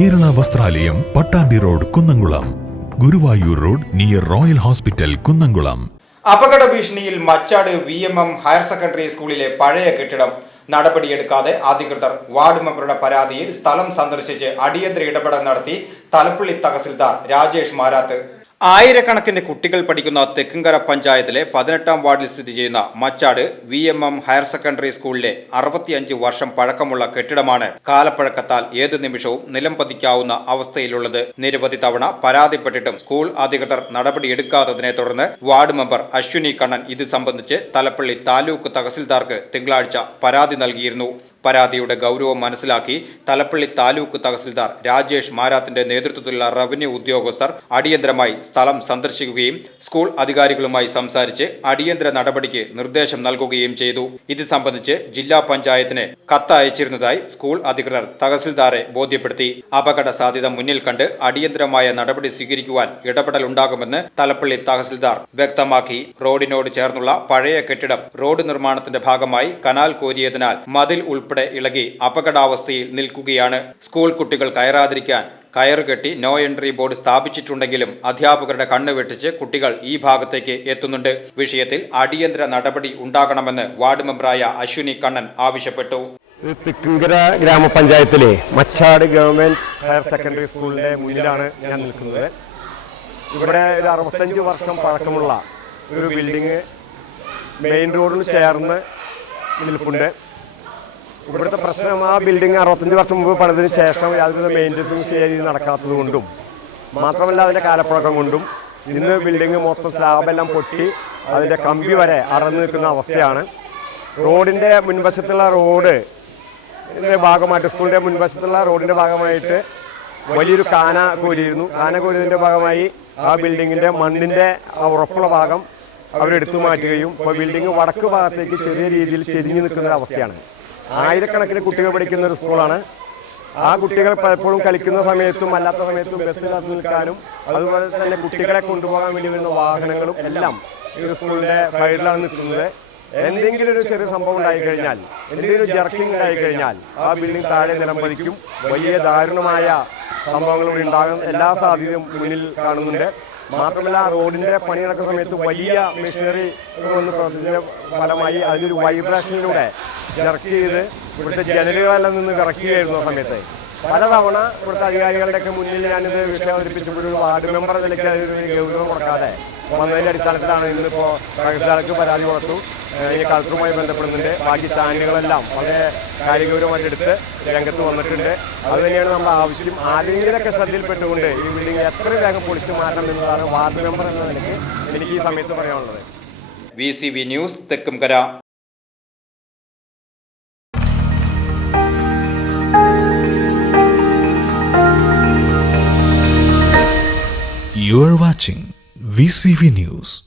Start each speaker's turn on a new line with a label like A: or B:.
A: വസ്ത്രാലയം Pattambi road Kunnamkulam. Guruvayur road near royal hospital Kunnamkulam.
B: അപകട ഭീഷണിയിൽ Machad V M M higher secondary സ്കൂളിലെ പഴയ കെട്ടിടം നടപടിയെടുക്കാതെ അധികൃതർ വാർഡ് മെമ്പറുടെ പരാതിയിൽ സ്ഥലം സന്ദർശിച്ച് അടിയന്തര ഇടപെടൽ നടത്തി തലപ്പള്ളി തഹസിൽദാർ രാജേഷ് മാരാത്ത് ആയിരക്കണക്കിന് കുട്ടികൾ പഠിക്കുന്ന തെക്കുംകര പഞ്ചായത്തിലെ പതിനെട്ടാം വാർഡിൽ സ്ഥിതി ചെയ്യുന്ന Machad V M M higher secondary സ്കൂളിലെ അറുപത്തിയഞ്ച് വർഷം പഴക്കമുള്ള കെട്ടിടമാണ് കാലപ്പഴക്കത്താൽ ഏത് നിമിഷവും നിലം പതിക്കാവുന്ന അവസ്ഥയിലുള്ളത്. നിരവധി തവണ പരാതിപ്പെട്ടിട്ടും സ്കൂൾ അധികൃതർ നടപടിയെടുക്കാത്തതിനെ തുടർന്ന് വാർഡ് മെമ്പർ അശ്വിനി കണ്ണൻ ഇത് സംബന്ധിച്ച് തലപ്പള്ളി താലൂക്ക് തഹസിൽദാർക്ക് തിങ്കളാഴ്ച പരാതി നൽകിയിരുന്നു. പരാതിയുടെ ഗൗരവം മനസ്സിലാക്കി തലപ്പള്ളി താലൂക്ക് തഹസിൽദാർ രാജേഷ് മാരാത്തിന്റെ നേതൃത്വത്തിലുള്ള റവന്യൂ ഉദ്യോഗസ്ഥർ അടിയന്തരമായി സ്ഥലം സന്ദർശിക്കുകയും സ്കൂൾ അധികാരികളുമായി സംസാരിച്ച് അടിയന്തര നടപടിക്ക് നിർദ്ദേശം നൽകുകയും ചെയ്തു. ഇത് സംബന്ധിച്ച് ജില്ലാ പഞ്ചായത്തിന് കത്തയച്ചിരുന്നതായി സ്കൂൾ അധികൃതർ തഹസിൽദാരെ ബോധ്യപ്പെടുത്തി. അപകട സാധ്യത മുന്നിൽ കണ്ട് അടിയന്തരമായ നടപടി സ്വീകരിക്കുവാൻ ഇടപെടലുണ്ടാകുമെന്ന് തലപ്പള്ളി തഹസിൽദാർ വ്യക്തമാക്കി. റോഡിനോട് ചേർന്നുള്ള പഴയ കെട്ടിടം റോഡ് നിർമ്മാണത്തിന്റെ ഭാഗമായി കനാൽ കോരിയതിനാൽ മതിൽ ഉൾപ്പെടെ ഇളകി അപകടാവസ്ഥയിൽ നിൽക്കുകയാണ്. സ്കൂൾ കുട്ടികൾ കയറാതിരിക്കാൻ കയറുകെട്ടി നോ എൻട്രി ബോർഡ് സ്ഥാപിച്ചിട്ടുണ്ടെങ്കിലും അധ്യാപകരുടെ കണ്ണ് വെട്ടിച്ച് കുട്ടികൾ ഈ ഭാഗത്തേക്ക് എത്തുന്നുണ്ട്. വിഷയത്തിൽ അടിയന്തര നടപടി ഉണ്ടാകണമെന്ന് വാർഡ് മെമ്പറായ അശ്വിനി കണ്ണൻ ആവശ്യപ്പെട്ടു.
C: തിക്കുങ്കര ഗ്രാമപഞ്ചായത്തിലെ മച്ചാട് ഗവൺമെന്റ് ഹയർ സെക്കൻഡറി സ്കൂളിന്റെ മുന്നിലാണ് ഞാൻ നിൽക്കുന്നത്. ഇവിടെ ഒരു അറുപത്തഞ്ച് വർഷം പഴക്കമുള്ള ഒരു ബിൽഡിങ് മെയിൻ റോഡിന് ചേർന്ന് നിൽപ്പുണ്ട്. ഇവിടുത്തെ പ്രശ്നം ആ ബിൽഡിംഗ് അറുപത്തഞ്ച് വർഷം മുമ്പ് പണിതിന് ശേഷം യാതൊരു മെയിന്റനൻസ് ചെയ്ത് നടക്കാത്തത് കൊണ്ടും മാത്രമല്ല അതിന്റെ കാലപ്പഴക്കം കൊണ്ടും ഇന്ന് ബിൽഡിംഗ് മൊത്തം സ്ലാബെല്ലാം പൊട്ടി അതിന്റെ കമ്പി വരെ അടർന്നു നിൽക്കുന്ന അവസ്ഥയാണ്. റോഡിന്റെ മുൻവശത്തുള്ള റോഡ് ഭാഗമായിട്ട് സ്കൂളിന്റെ മുൻവശത്തുള്ള റോഡിന്റെ ഭാഗമായിട്ട് വലിയൊരു കാന കോരിയിരുന്നു. കാന കോരിയതിന്റെ ഭാഗമായി ആ ബിൽഡിങ്ങിന്റെ മണ്ണിന്റെ ആ ഉറപ്പുള്ള ഭാഗം അവരെടുത്തു മാറ്റുകയും ഇപ്പോൾ ബിൽഡിംഗ് വടക്ക് ഭാഗത്തേക്ക് ചെറിയ രീതിയിൽ ചെരിഞ്ഞു നിൽക്കുന്ന അവസ്ഥയാണ്. ആയിരക്കണക്കിന് കുട്ടികൾ പഠിക്കുന്ന ഒരു സ്കൂളാണ്. ആ കുട്ടികൾ പലപ്പോഴും കളിക്കുന്ന സമയത്തും അല്ലാത്ത സമയത്തും ബസ്സിനകത്ത് കാത്തു നിൽക്കാനും അതുപോലെ തന്നെ കുട്ടികളെ കൊണ്ടുപോകാൻ വേണ്ടി വരുന്ന വാഹനങ്ങളും എല്ലാം ഈ സ്കൂളിന്റെ സൈഡിലാണ് നിൽക്കുന്നത്. എന്തെങ്കിലും ഒരു ചെറിയ സംഭവം ഉണ്ടായി കഴിഞ്ഞാൽ എന്തെങ്കിലും ജർക്കിംഗ് ഉണ്ടായി കഴിഞ്ഞാൽ ആ ബിൽഡിംഗ് താഴെ നിലംപതിക്കും. വലിയ ദാരുണമായ സംഭവങ്ങൾ ഉണ്ടാകും. എല്ലാ സാധ്യതയും മുന്നിൽ കാണുന്നുണ്ട്. മാത്രമല്ല റോഡിന്റെ പണി നടക്കുന്ന സമയത്ത് വലിയ മെഷീനറി വന്ന് പ്രവർത്തിച്ചതിന്റെ ഫലമായി അതിനൊരു വൈബ്രേഷനിലൂടെ ജർക്ക് ചെയ്ത് ഇവിടുത്തെ ജനലുകളെല്ലാം നിന്ന് ഇറക്കുകയായിരുന്നു ആ സമയത്ത്. പലതവണ ഇവിടുത്തെ അധികാരികളുടെയൊക്കെ മുന്നിൽ ഞാനിത് വിഷയം അവതരിപ്പിച്ചപ്പോഴൊരു വാർഡ് മെമ്പർ നിലയ്ക്ക് അതിനൊരു ഗൗരവം കൊടുക്കാതെ വന്നതിന്റെ അടിസ്ഥാനത്തിലാണ് ഇന്നിപ്പോ തഹസിൽദാർക്ക് പരാതി കൊടുത്തു. ഈ കളക്ടറുമായി ബന്ധപ്പെടുന്നുണ്ട്. ബാക്കി സ്റ്റാൻഡുകളെല്ലാം വളരെ കാര്യഗൗരവമായിട്ട് എടുത്ത് രംഗത്ത് വന്നിട്ടുണ്ട്. അത് തന്നെയാണ് നമ്മുടെ ആവശ്യം. ആരെങ്കിലൊക്കെ ശ്രദ്ധയിൽപ്പെട്ടുകൊണ്ട് ഈ ബിൽഡിംഗ് എത്ര വേഗം പൊളിച്ചു മാറ്റണം എന്നതാണ് വാർഡ് മെമ്പർ എന്ന നിലയ്ക്ക് എനിക്ക് ഈ സമയത്ത് പറയാനുള്ളത്.
B: V C V news Thekkumkara.
A: You are watching VCV News.